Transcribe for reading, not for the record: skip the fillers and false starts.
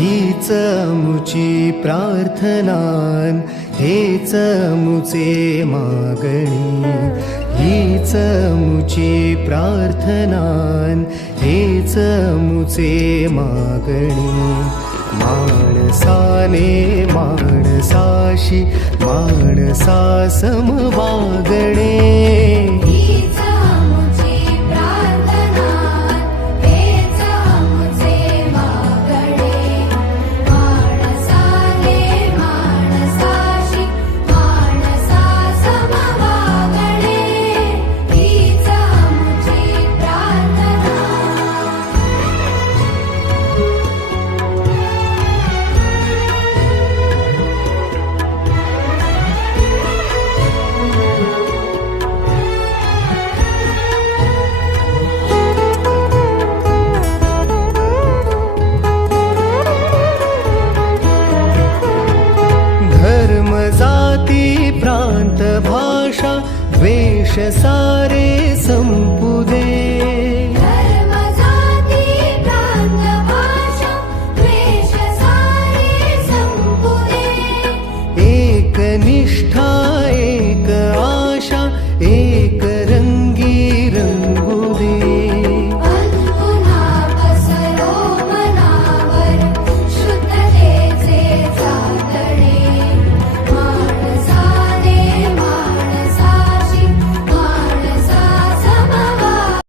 हीच मुची प्रार्थनान, हेच मुचे मागणी. हीच मुची प्रार्थनान, हेच मुचे मागणी. माणसाने माणसाशी माणसा सम वागणे. जाती प्रांत भाषा द्वेष सारे संपू